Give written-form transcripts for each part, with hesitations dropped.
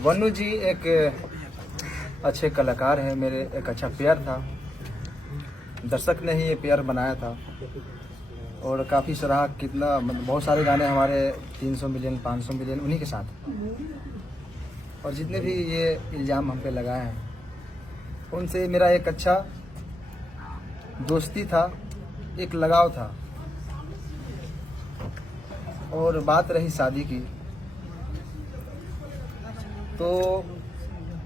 वनु जी एक अच्छे कलाकार हैं, मेरे एक अच्छा प्यार था। दर्शक ने ही ये प्यार बनाया था और काफ़ी सराहा। कितना मतलब बहुत सारे गाने हमारे 300 मिलियन 500 मिलियन उन्हीं के साथ। और जितने भी ये इल्ज़ाम हम पे लगाए हैं उनसे मेरा एक अच्छा दोस्ती था, एक लगाव था। और बात रही शादी की, तो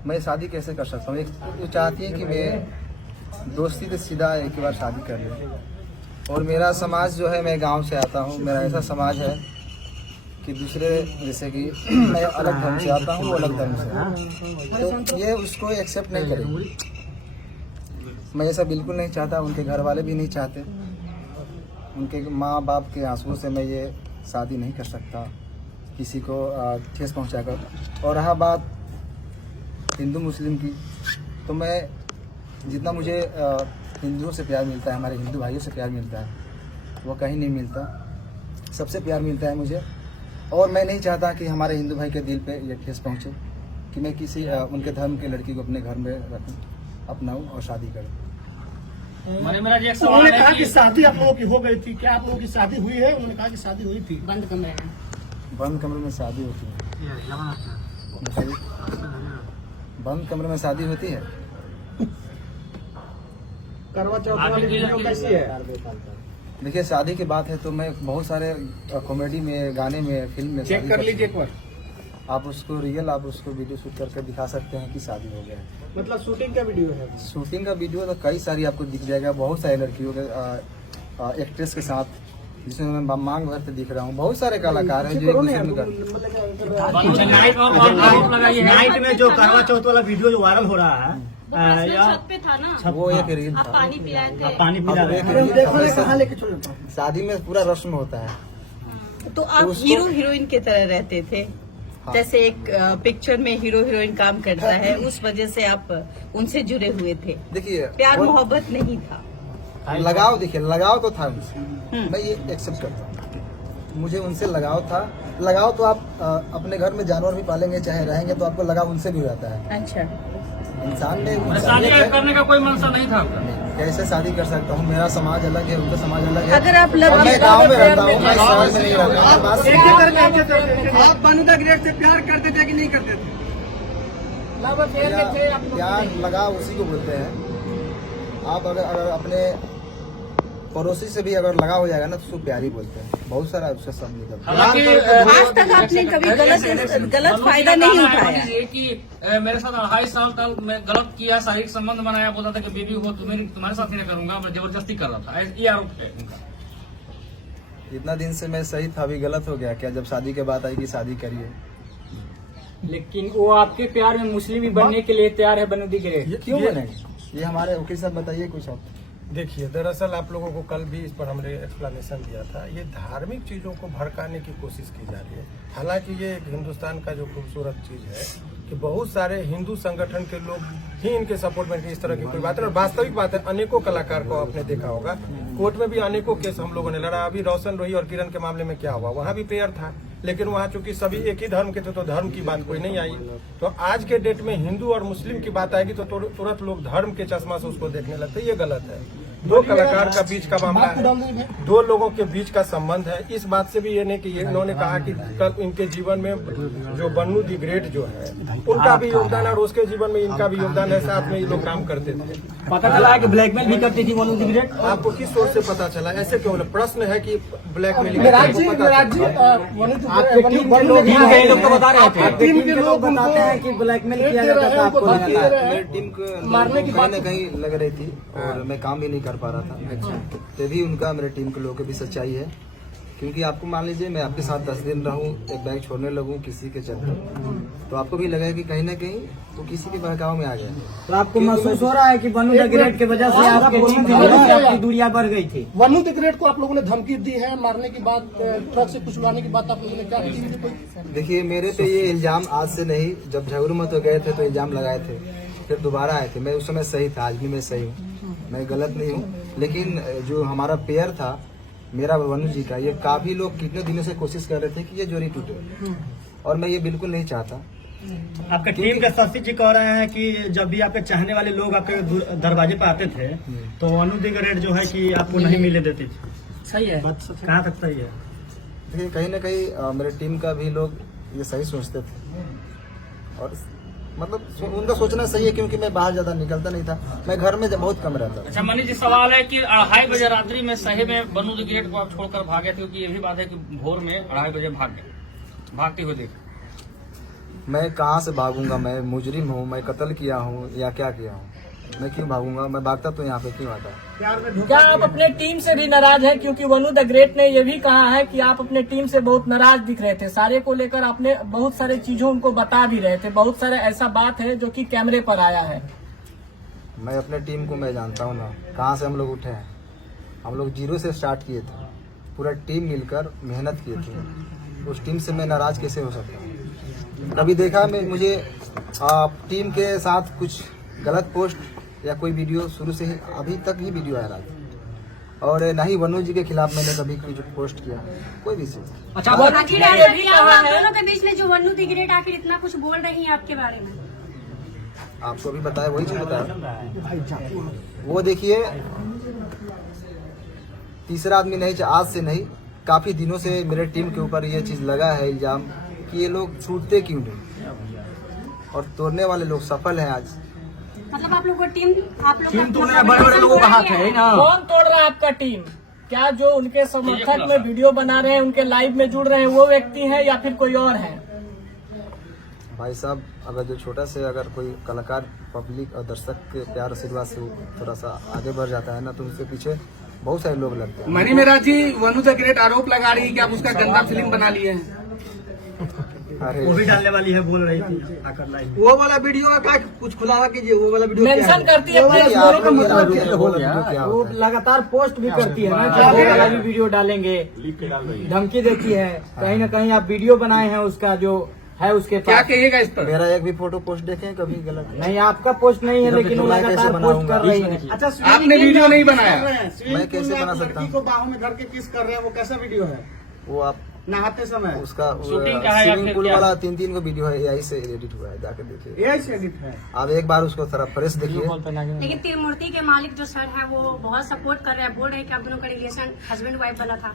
मैं शादी कैसे कर सकता हूँ। एक वो चाहती है कि मैं दोस्ती से सीधा एक बार शादी कर लूँ। और मेरा समाज जो है, मैं गांव से आता हूँ, मेरा ऐसा समाज है कि दूसरे जैसे कि मैं अलग धर्म से आता हूँ, वो अलग धर्म से, तो ये उसको एक्सेप्ट नहीं करेगी। मैं ऐसा बिल्कुल नहीं चाहता, उनके घर वाले भी नहीं चाहते। उनके माँ बाप के आंसुओं से मैं ये शादी नहीं कर सकता किसी को ठेस पहुंचाकर। और रहा बात हिंदू मुस्लिम की, तो मैं जितना मुझे हिंदुओं से प्यार मिलता है, हमारे हिंदू भाइयों से प्यार मिलता है, वो कहीं नहीं मिलता। सबसे प्यार मिलता है मुझे। और मैं नहीं चाहता कि हमारे हिंदू भाई के दिल पे ये ठेस पहुंचे कि मैं किसी उनके धर्म की लड़की को अपने घर में रखूं, अपनाऊं और शादी करूं। उन्होंने कहा कि शादी आप लोगों की हो गई थी, क्या आप लोगों की शादी हुई है? उन्होंने कहा कि शादी हुई थी। बंद कमरे में, बंद कमरे में शादी होती है? बंद कमरे में शादी होती है? करवा चौथ वाली वीडियो कैसी है? देखिए, शादी की बात है तो मैं बहुत सारे कॉमेडी में, गाने में, फिल्म में चेक कर लीजिए एक बार। आप उसको वीडियो शूट करके दिखा सकते हैं कि शादी हो गया है। मतलब शूटिंग का वीडियो है? शूटिंग का वीडियो तो कई सारी आपको दिख जाएगा। बहुत सारी लड़कियों के एक्ट्रेस के साथ, जिसमें मैं मांग भर दिख रहा हूँ। बहुत सारे कलाकार हैं जो एक दूसरे में नाइट में जो करवा चौथ वाला वीडियो जो वायरल हो रहा है, छत पे था ना, वो एक रील आप था। पानी पिलाए थे। पानी पी रहा है। शादी में पूरा रस्म होता है। तो आप हीरो हीरोइन की तरह रहते थे। हाँ। जैसे एक पिक्चर में हीरो हीरोइन काम करता है, उस वजह से आप उनसे जुड़े हुए थे। देखिए, प्यार मोहब्बत नहीं था, लगाव। देखिए, लगाव तो था उनसे, मैं ये एक्सेप्ट करता हूँ। मुझे उनसे लगाव था। लगाव तो आप अपने घर में जानवर भी पालेंगे, चाहे रहेंगे, तो आपको लगाव उनसे भी रहता है। अच्छा, इंसान में शादी करने का कोई मनसा नहीं था आपका? कैसे शादी कर सकता हूँ? मेरा समाज अलग है, उनका समाज अलग है। अगर आप मैं गाँव में रहता हूँ, मैं शहर में नहीं रहता। आप बनुदा ग्रेड से प्यार करते थे कि नहीं करते थे? प्यार लगाव उसी को बोलते हैं। आप अगर अपने पड़ोसी से भी अगर लगा हो जाएगा ना, तो उसको प्यार ही बोलते हैं। बहुत सारा उसका शब्द निकलता है। आज तक आपने कभी गलत फायदा नहीं उठाया? कि मेरे साथ 2.5 साल तक मैं गलत किया, शारीरिक संबंध बनाया, बोलता था कि बेबी हो तुम्हारे साथ नहीं करूंगा, मैं जबरदस्ती कर रहा था, ये आरोप है उनका। इतना दिन से मैं सही था, अभी गलत हो गया क्या? जब शादी के बाद आई कि शादी करिए। लेकिन वो आपके प्यार में मुस्लिम ही बनने के लिए तैयार है बनुदी ग्रेड। क्यों बनेंगे? ये हमारे वकील साहब बताइए कुछ आप। देखिए, दरअसल आप लोगों को कल भी इस पर हमने एक्सप्लेनेशन दिया था। ये धार्मिक चीजों को भड़काने की कोशिश की जा रही है। हालांकि ये एक हिंदुस्तान का जो खूबसूरत चीज है कि बहुत सारे हिंदू संगठन के लोग ही इनके सपोर्ट में इस तरह की कोई बात है। और वास्तविक बात है, अनेकों कलाकार को आपने देखा होगा, कोर्ट में भी अनेकों केस हम लोगों ने लड़ा। अभी रोशन रोही और किरण के मामले में क्या हुआ, वहाँ भी प्रेयर था, लेकिन वहाँ चूंकि सभी एक ही धर्म के थे तो धर्म की बात कोई नहीं आई। तो आज के डेट में हिंदू और मुस्लिम की बात आएगी तो तुरंत लोग धर्म के चश्मा से उसको देखने लगते। ये गलत है। दो कलाकार का बीच का मामला है, दो लोगों के बीच का संबंध है। इस बात से भी ये नहीं कि इन्होंने कहा कि कल इनके जीवन में जो बन्नू दी ग्रेट जो है उनका भी योगदान है और उसके जीवन में इनका भी योगदान है। साथ में ये लोग काम करते थे। पता चला है कि ब्लैकमेल भी करती थी बन्नू दी ग्रेट। आपको किस सोच से पता चला? ऐसे क्यों? प्रश्न है कि ब्लैकमेलिंग। लोग तो बता रहे थे, टीम के लोग बताते हैं कि ब्लैकमेल किया जाता था आपको। मेरी टीम को मारने की कहीं न कहीं लग रही थी और मैं काम भी नहीं कर पा रहा था। तभी उनका, मेरे टीम के लोगों की भी सच्चाई है। क्योंकि आपको मान लीजिए, मैं आपके साथ 10 दिन रहूं, एक बैग छोड़ने लगूं किसी के चलते, तो आपको भी लगेगा कि कहीं ना कहीं तो किसी के बहकाव में आ गया। तो आपको महसूस हो रहा है कि बन्नू द ग्रेट की वजह से आपकी दूरियां बढ़ गई थी? बन्नू द ग्रेट को आप लोगों ने धमकी दी है, मारने की बात, ट्रक से कुचलाने की बात आप लोगों ने क्या की? देखिए, मेरे पे ये इल्जाम आज से नहीं, जब झगड़ू में तो गए थे तो इल्जाम लगाए थे, फिर दोबारा आए थे। मैं उस समय सही था, आज भी मैं सही हूँ, मैं गलत नहीं हूँ। लेकिन जो हमारा पेयर था मेरा वनु जी का, ये काफी लोग कितने दिनों से कोशिश कर रहे थे कि ये जोड़ी टूटे, और मैं ये बिल्कुल नहीं चाहता। आपका टीम के शशि जी कह रहे हैं कि जब भी आपके चाहने वाले लोग आपके दरवाजे पर आते थे तो अनु दी ग्रेड जो है कि आपको नहीं मिले देती थी। सही है। कहाँ तक सही है? देखिए कहीं ना कहीं मेरे टीम का भी लोग ये सही सोचते थे और मतलब उनका सोचना सही है क्योंकि मैं बाहर ज्यादा निकलता नहीं था, मैं घर में बहुत कम रहता था। अच्छा मनीष जी, सवाल है कि 2:30 बजे रात्रि में सही में बनू द ग्रेट को आप छोड़कर भागे थे, क्योंकि ये भी बात है कि भोर में 2:30 बजे भाग गए, भागते हुए देखे। मैं कहाँ से भागूंगा? मैं मुजरिम हूँ, मैं कत्ल किया हूँ या क्या किया हूँ? मैं क्यों भागूंगा? मैं भागता तो यहाँ पे क्यों आता? क्या आप अपने टीम से भी नाराज हैं? क्योंकि वनु द ग्रेट ने ये भी कहा है कि आप अपने टीम से बहुत नाराज दिख रहे थे, सारे को लेकर आपने बहुत सारे चीजों उनको बता भी रहे थे, बहुत सारे ऐसा बात है जो कि कैमरे पर आया है। मैं अपने टीम को मैं जानता हूँ ना, कहाँ से हम लोग उठे हैं। हम लोग 0 से स्टार्ट किए थे, पूरा टीम मिलकर मेहनत किए थे। उस टीम से मैं नाराज कैसे हो सकता हूँ? कभी देखा मैं मुझे टीम के साथ कुछ गलत पोस्ट या कोई वीडियो शुरू से ही अभी तक ही वीडियो आ रहा था, और न ही वनु जी के खिलाफ मैंने कभी कुछ पोस्ट किया, कोई भी चीज। अच्छा, आखिर ऐसा क्या हुआ आप दोनों के बीच में जो वनु द ग्रेट आखिर इतना कुछ बोल रही हैं आपके बारे में? आपको भी बताया, वही चीज बताया। वो देखिए, तीसरा आदमी नहीं, आज से नहीं, काफी दिनों से मेरे टीम के ऊपर ये चीज लगा है इल्जाम कि ये लोग छूटते क्यों नहीं, और तोड़ने वाले लोग सफल हैं आज। मतलब आप लोग को टीम बड़े लोगों का हाथ है ना। कौन तोड़ रहा है आपका टीम? क्या जो उनके समर्थक में वीडियो बना रहे हैं, उनके लाइव में जुड़ रहे हैं, वो व्यक्ति है या फिर कोई और है? भाई साहब, अगर जो छोटा से अगर कोई कलाकार पब्लिक और दर्शक के प्यार आशीर्वाद से थोड़ा सा आगे बढ़ जाता है ना, तो उसके पीछे बहुत सारे लोग लगते हैं। मनी मेरा जी, वनु द ग्रेट आरोप लगा रही है कि आप उसका गंदा फिल्म बना लिए हैं। अरे वो भी डालने वाली है, बोल रही थी आकर लाइव। वो वाला वीडियो का कुछ खुलासा कीजिए, वो वाला वीडियो मेंशन करती है, वो लगातार पोस्ट भी करती है ना कि वो वाला भी वीडियो डालेंगे, धमकी देती है। कहीं ना कहीं आप वीडियो बनाए हैं उसका जो है उसके क्या पास। कहिएगा इस पर? मेरा एक भी फोटो पोस्ट देखें कभी गलत? नहीं, आपका पोस्ट नहीं है, लेकिन वो लगातार पोस्ट कर रही है। अच्छा, आपने वीडियो नहीं बनाया? मैं कैसे बना सकता हूँ? को बाहों में धर के किस कर रहे हैं, वो कैसा वीडियो है? वो आप नहाते समय उसका शूटिंग का है या स्विमिंग फिर पूल क्या? वाला 3 को वीडियो है, यही से एडिट हुआ है, जाकर देखिए। यही से एडिट है। आप एक बार उसको थोड़ा फ्रेश देखिए। लेकिन त्रिमूर्ति के मालिक जो सर है वो बहुत सपोर्ट कर रहे हैं, बोल रहे हैं कि आप दोनों का रिलेशन हस्बैंड वाइफ वाला था।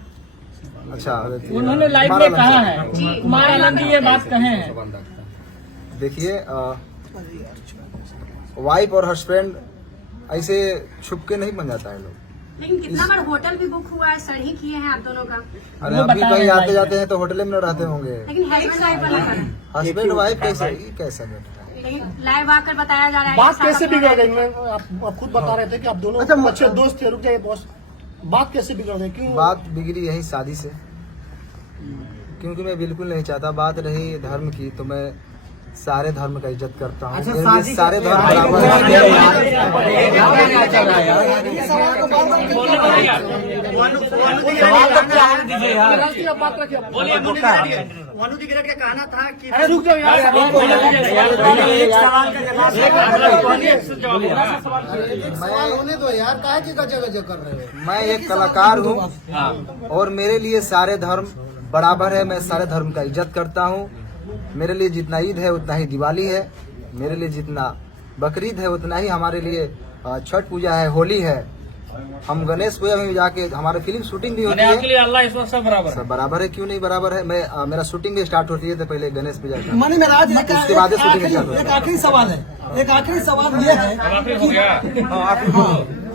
अच्छा, उन्होंने लाइव में कहा है, कुमार आनंद जी ये बात कहे हैं। देखिए, वाइफ और हस्बैंड ऐसे छुप के नहीं बन जाता है लोग। लेकिन कितना बार होटल भी बुक हुआ है, सर ही किए हैं आप दोनों का। अरे अभी कहीं आते जाते हैं तो होटल में रहते होंगे। लेकिन हस्बैंड वाइफ वाला है, हस्बैंड वाइफ कैसे बैठा है? लेकिन लाइव आकर बताया जा रहा है बात ऐसा कैसे अपना बिगड़ है। गई? मैं आप खुद बता रहे थे कि आप दोनों अच्छे दोस्त थे। रुक जाइए बॉस, बात कैसे बिगड़ गई? क्यों बात बिगड़ी यही शादी से, क्योंकि मैं बिल्कुल नहीं चाहता। बात रही धर्म की, तो मैं सारे धर्म का इज्जत करता हूँ। अच्छा, मेरे शादी लिए सारे धर्म बराबर हैं। वनु द ग्रेट का कहना था कि रुक जाओ यार, एक सवाल का सवाल होने दो यार, काहे की गजब कर रहे हो? मैं एक कलाकार हूँ और मेरे लिए सारे धर्म बराबर है। मैं सारे धर्म का इज्जत करता हूँ। मेरे लिए जितना ईद है उतना ही दिवाली है, मेरे लिए जितना बकरीद है उतना ही हमारे लिए छठ पूजा है, होली है। हम गणेश पूजा में भी जाके हमारा फिल्म शूटिंग भी होती है। अल्लाह ईश्वर सब बराबर सब बराबर है, क्यों नहीं बराबर है? मैं मेरा शूटिंग भी स्टार्ट होती है तो पहले गणेश पूजा का, मनी मेराज, उसके बाद शूटिंग स्टार्ट होती एक आखिरी सवाल है, एक आखिरी सवाल ये है। हो गया।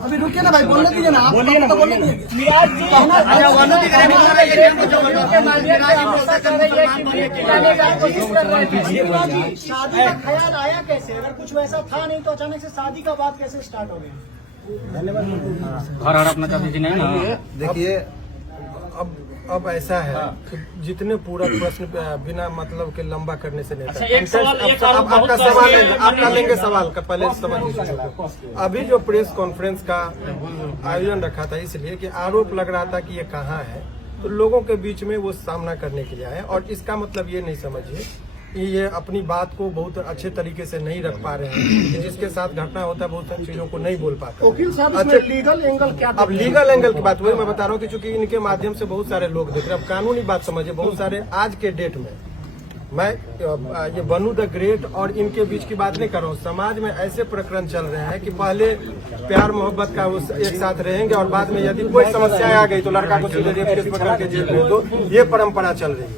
अभी रुकिए ना भाई, बोलने दीजिए ना, आप बोलिए ना, तो बोलने बोलिए। दीजिए। मिराज जी, अच्छा, वनु द ग्रेट के माध्यम से भरोसा कर रही है कि मुझे खिलाने का कोशिश कर रहे थे। शादी का ख्याल आया कैसे? अगर कुछ वैसा था नहीं तो अचानक से शादी का बात कैसे स्टार्ट हो गई? घर अपना चाहती नहीं ना। देखिए, अब ऐसा है कि जितने पूरा प्रश्न बिना मतलब के लंबा करने से नहीं अच्छा, था। एक सवाल, एक अब आरोप आपका बहुत सवाल है। है, आपका लेंगे सवाल का पहले समझ लीजिए। अभी जो प्रेस कॉन्फ्रेंस का आयोजन रखा था इसलिए कि आरोप लग रहा था कि ये कहाँ है, तो लोगों के बीच में वो सामना करने के लिए आए। और इसका मतलब ये नहीं समझिए कि ये अपनी बात को बहुत अच्छे तरीके से नहीं रख पा रहे हैं, कि जिसके साथ घटना होता है बहुत सारी चीजों को नहीं बोल पाते। वकील साहब, इसमें लीगल एंगल क्या? अब लीगल एंगल की बात वही मैं बता रहा हूँ कि चूंकि इनके माध्यम से बहुत सारे लोग देख रहे हैं। अब कानूनी बात समझिए, बहुत सारे आज के डेट में मैं ये बनू द ग्रेट और इनके बीच की बात नहीं कर रहा हूँ। समाज में ऐसे प्रकरण चल रहे हैं कि पहले प्यार मोहब्बत का वो एक साथ रहेंगे और बाद में यदि कोई समस्या आ गई तो लड़का को सीधे रेप केस पकड़ के जेल भेज दो, ये परंपरा चल रही है।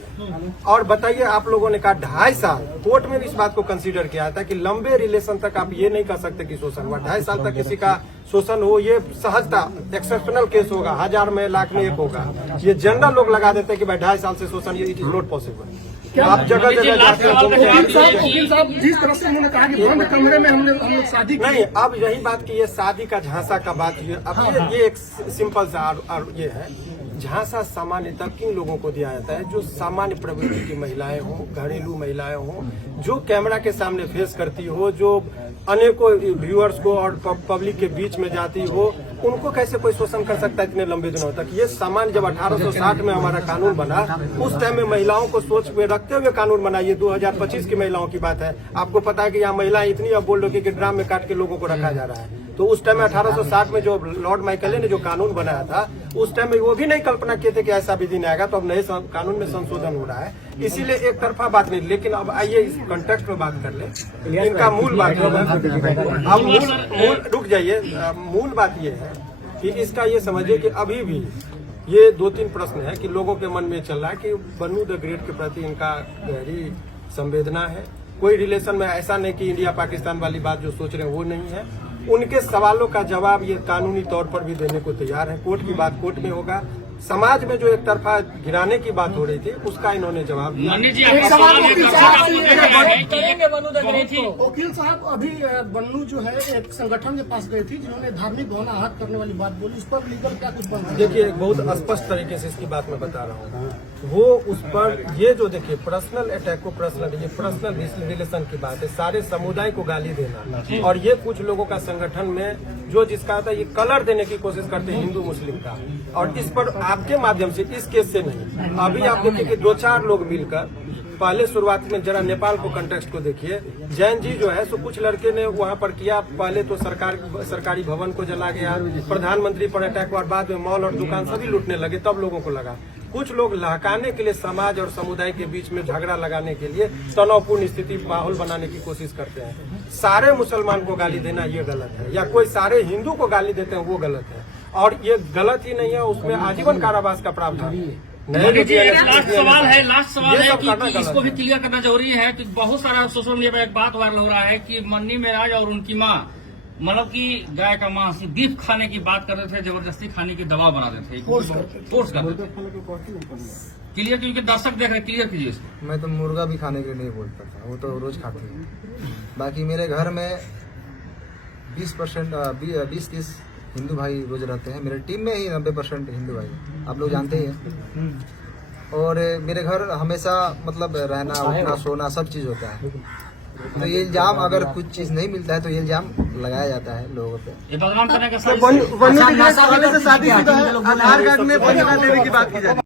और बताइए, आप लोगों ने कहा 2.5 साल, कोर्ट में भी इस बात को कंसीडर किया था कि लंबे रिलेशन तक आप ये नहीं कर सकते कि शोषण हुआ। 2.5 साल तक किसी का शोषण हो, ये सहजता एक्सेप्शनल केस होगा, 1000 में लाख में 1 होगा। ये जनरल लोग लगा देते हैं कि भाई 2.5 साल से शोषण, ये इट इज नॉट पॉसिबल। आप जगह जगह जाते वकील साहब जिस तरह से उन्होंने कहा कि बंद कमरे में हम लोग शादी नहीं, अब यही बात की ये शादी का झांसा का बात है। अब ये एक सिंपल सा ये है, झांसा सामान्यतः किन लोगों को दिया जाता है? जो सामान्य प्रवृत्ति की महिलाएं हों, घरेलू महिलाएं हों, जो कैमरा के सामने फेस करती हो, जो अनेकों व्यूअर्स को और पब्लिक के बीच में जाती हो, उनको कैसे कोई शोषण कर सकता है इतने लंबे दिनों तक? ये सामान्य जब 1860 में हमारा कानून बना, उस टाइम में महिलाओं को सोच में रखते हुए कानून बना। ये 2025 की महिलाओं की बात है। आपको पता है कि यहाँ महिलाएं इतनी अब बोल रही कि ड्राम में काट के लोगों को रखा जा रहा है। तो उस टाइम में 1860 में जो लॉर्ड माइकले ने जो कानून बनाया था, उस टाइम में वो भी नहीं कल्पना किए थे कि ऐसा भी दिन आएगा। तो अब नए कानून में संशोधन हो रहा है, इसीलिए एक तरफा बात नहीं। लेकिन अब आइए इस कॉन्टेक्स्ट में बात कर ले, इनका मूल बात अब मूल रुक जाइए। मूल बात ये है कि इसका ये समझिए कि अभी भी ये 2-3 प्रश्न है कि लोगों के मन में चल रहा है कि बनू द ग्रेट के प्रति इनका गहरी संवेदना है। कोई रिलेशन में ऐसा नहीं कि इंडिया पाकिस्तान वाली बात जो सोच रहे हैं वो नहीं है। उनके सवालों का जवाब ये कानूनी तौर पर भी देने को तैयार है। कोर्ट की बात कोर्ट में होगा। समाज में जो एक तरफा गिराने की बात हो रही थी, उसका इन्होंने जवाब दिया। वकील साहब अभी बन्नू जो है एक संगठन के पास गई थी जिन्होंने धार्मिक भावना आहत करने वाली बात बोली, उस पर लीगल क्या कुछ बनता है? देखिए, बहुत स्पष्ट तरीके से इसकी बात मैं बता रहा हूँ। वो उस पर ये जो देखिए पर्सनल अटैक को पर्सनल रिलेशन की बात है। सारे समुदाय को गाली देना, और ये कुछ लोगों का संगठन में जो जिसका होता है ये कलर देने की कोशिश करते हैं हिंदू मुस्लिम का। और इस पर आपके माध्यम से, इस केस से नहीं, अभी आप देखिए कि 2-4 लोग मिलकर, पहले शुरुआत में जरा नेपाल को कंटेक्स्ट को देखिए। जैन जी जो है सो कुछ लड़के ने वहाँ पर किया, पहले तो सरकारी भवन को जला गया, प्रधानमंत्री पर अटैक हुआ, बाद में मॉल और दुकान सभी लूटने लगे। तब लोगों को लगा कुछ लोग लहकाने के लिए, समाज और समुदाय के बीच में झगड़ा लगाने के लिए तनावपूर्ण स्थिति माहौल बनाने की कोशिश करते हैं। सारे मुसलमान को गाली देना ये गलत है, या कोई सारे हिंदू को गाली देते हैं वो गलत है। और ये गलत ही नहीं है, उसमें आजीवन कारावास का प्रावधान है। लास्ट सवाल है कि इसको भी क्लियर करना जरूरी है कि बहुत सारा सोशल मीडिया पर एक बात वायरल हो रहा है कि मन्नी मेराज और उनकी माँ मतलब कि गाय का मांस बीफ खाने की बात कर रहे थे, जबरदस्ती खाने की दबाव बना देते थे, फोर्स कर रहे थे। क्लियर, क्योंकि दर्शक देख रहे, क्लियर कीजिए इसको। मैं तो मुर्गा भी खाने के लिए नहीं बोलता था, वो तो रोज खाते हैं। बाकी मेरे घर में 20-30 हिंदू भाई रोज रहते हैं। मेरे टीम में ही 90% हिंदू भाई, आप लोग जानते ही हैं। और मेरे घर हमेशा मतलब रहना उठना सोना सब चीज़ होता है। तो ये इल्जाम, अगर कुछ चीज़ नहीं मिलता है तो ये इल्जाम लगाया जाता है लोगों पे। ये बदनाम करने का आधार कार्ड में देने की बात की जाती है।